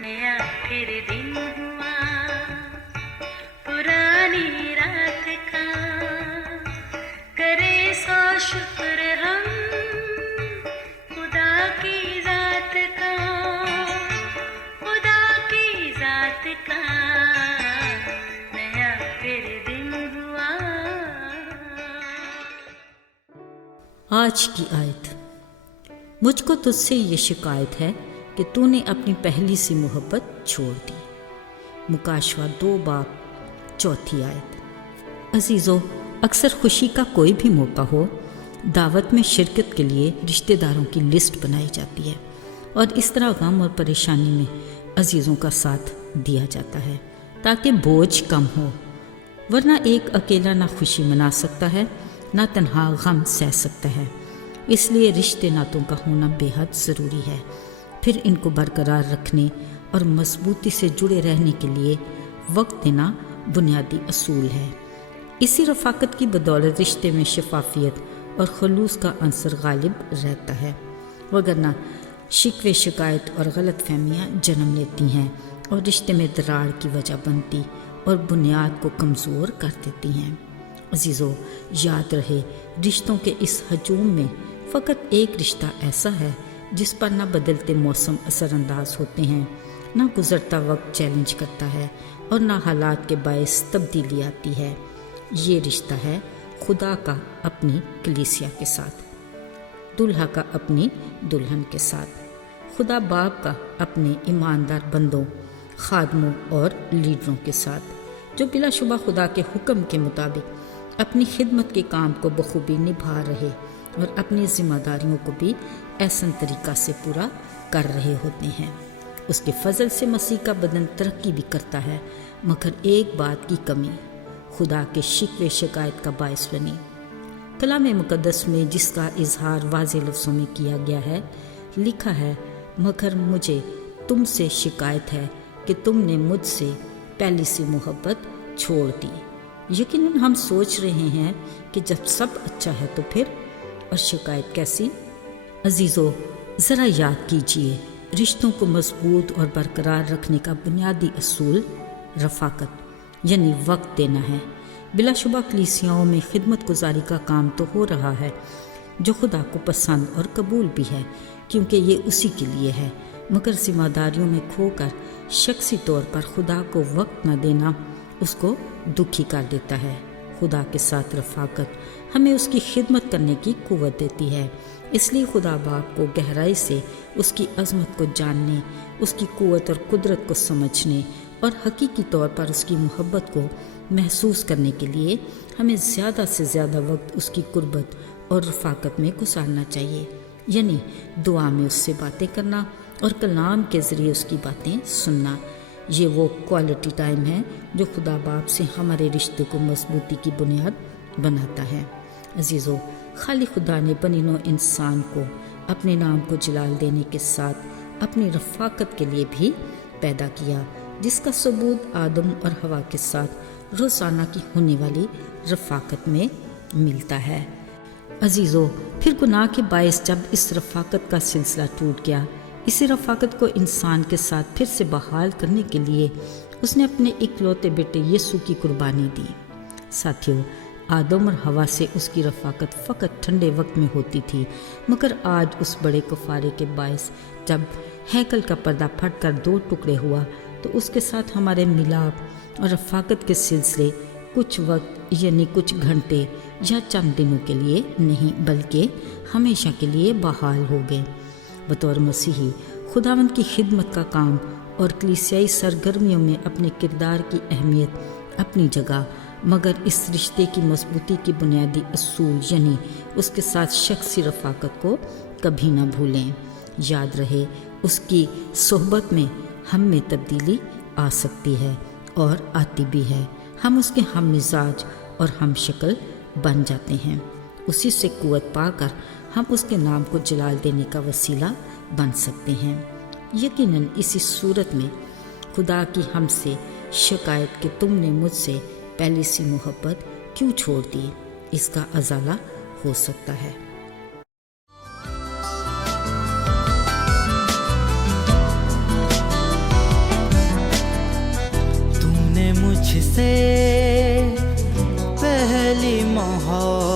नया फिर दिन हुआ पुरानी रात का, करे सौ शुक्र हम खुदा की जात का, खुदा की जात का, नया फिर दिन हुआ। आज की आयत। मुझको तुझसे ये शिकायत है कि तूने अपनी पहली सी मोहब्बत छोड़ दी। मुकाशवा 2 बाब 4 आयत। अजीज़ों, अक्सर खुशी का कोई भी मौका हो, दावत में शिरकत के लिए रिश्तेदारों की लिस्ट बनाई जाती है और इस तरह गम और परेशानी में अजीज़ों का साथ दिया जाता है ताकि बोझ कम हो, वरना एक अकेला ना खुशी मना सकता है ना तन्हा गम सह सकता है। इसलिए रिश्ते नातों का होना बेहद ज़रूरी है। फिर इनको बरकरार रखने और मजबूती से जुड़े रहने के लिए वक्त देना बुनियादी असूल है। इसी रफ़ाकत की बदौलत रिश्ते में शफाफियत और खलूस का अंसर गालिब रहता है, वगरना शिकवे शिकायत और गलत फहमियाँ जन्म लेती हैं और रिश्ते में दरार की वजह बनती और बुनियाद को कमज़ोर कर देती हैं। अजीज़ों, याद रहे, रिश्तों के इस हजूम में फ़कत एक रिश्ता ऐसा है जिस पर ना बदलते मौसम असरअंदाज होते हैं, ना गुज़रता वक्त चैलेंज करता है और ना हालात के बायस तब्दीली आती है। ये रिश्ता है खुदा का अपनी कलीसिया के साथ, दुल्हा का अपनी दुल्हन के साथ, खुदा बाप का अपने ईमानदार बंदों, खादमों और लीडरों के साथ, जो बिलाशुबा खुदा के हुक्म के मुताबिक अपनी खिदमत के काम को बखूबी निभा रहे और अपनी जिम्मेदारियों को भी ऐसन तरीक़ा से पूरा कर रहे होते हैं। उसके फजल से मसीह का बदन तरक्की भी करता है, मगर एक बात की कमी खुदा के शिकवे शिकायत का बायस बनी। कलाम मुक़द्दस में जिसका इजहार वाज़ेह लफ्ज़ों में किया गया है, लिखा है, मगर मुझे तुमसे शिकायत है कि तुमने मुझसे पहली सी मोहब्बत छोड़ दी। यकीनन हम सोच रहे हैं कि जब सब अच्छा है तो फिर, और शिकायत कैसी? अजीज़ों, ज़रा याद कीजिए, रिश्तों को मजबूत और बरकरार रखने का बुनियादी असूल रफ़ाकत यानी वक्त देना है। बिलाशुबा कलीसियाओं में खिदमत गुजारी का काम तो हो रहा है, जो खुदा को पसंद और कबूल भी है, क्योंकि ये उसी के लिए है, मगर जिम्मेदारियों में खोकर शख्सी तौर पर खुदा को वक्त न देना उसको दुखी कर देता है। खुदा के साथ रफ़ाकत हमें उसकी खिदमत करने की कुव्वत देती है। इसलिए खुदा बाप को गहराई से उसकी अज़मत को जानने, उसकी कुव्वत और कुदरत को समझने और हकीकी तौर पर उसकी मोहब्बत को महसूस करने के लिए हमें ज़्यादा से ज़्यादा वक्त उसकी कुर्बत और रफ़ाकत में गुजारना चाहिए, यानी दुआ में उससे बातें करना और कलाम के ज़रिए उसकी बातें सुनना। ये वो क्वालिटी टाइम है जो खुदा बाप से हमारे रिश्ते को मजबूती की बुनियाद बनाता है। अजीज़ों, खाली खुदा ने बनी नौ इंसान को अपने नाम को जलाल देने के साथ अपनी रफ़ाकत के लिए भी पैदा किया, जिसका सबूत आदम और हवा के साथ रोज़ाना की होने वाली रफ़ाकत में मिलता है। अजीज़ों, फिर गुनाह के बायस जब इस रफ़ाकत का सिलसिला टूट गया, इसी रफ़ाकत को इंसान के साथ फिर से बहाल करने के लिए उसने अपने इकलौते बेटे यीशु की कुर्बानी दी। साथियों, आदम और हवा से उसकी रफ़ाकत फ़कत ठंडे वक्त में होती थी, मगर आज उस बड़े कफ़ारे के बायस जब हैकल का पर्दा फट कर 2 टुकड़े हुआ, तो उसके साथ हमारे मिलाप और रफ़ाकत के सिलसिले कुछ वक्त यानी कुछ घंटे या चंद दिनों के लिए नहीं, बल्कि हमेशा के लिए बहाल हो गए। बतौर मसीही खुदावंद की खिदमत का काम और कलीसियाई सरगर्मियों में अपने किरदार की अहमियत अपनी जगह, मगर इस रिश्ते की मजबूती की बुनियादी असूल यानी उसके साथ शख्सी रफ़ाकत को कभी ना भूलें। याद रहे, उसकी सोहबत में हम में तब्दीली आ सकती है और आती भी है। हम उसके हम मिजाज और हम शक्ल बन जाते हैं। उसी से कुव्वत पाकर हम उसके नाम को जलाल देने का वसीला बन सकते हैं। यकीनन इसी सूरत में खुदा की हमसे शिकायत कि तुमने मुझसे पहली सी मोहब्बत क्यों छोड़ दी, इसका अजाला हो सकता है। سے پہلی محبت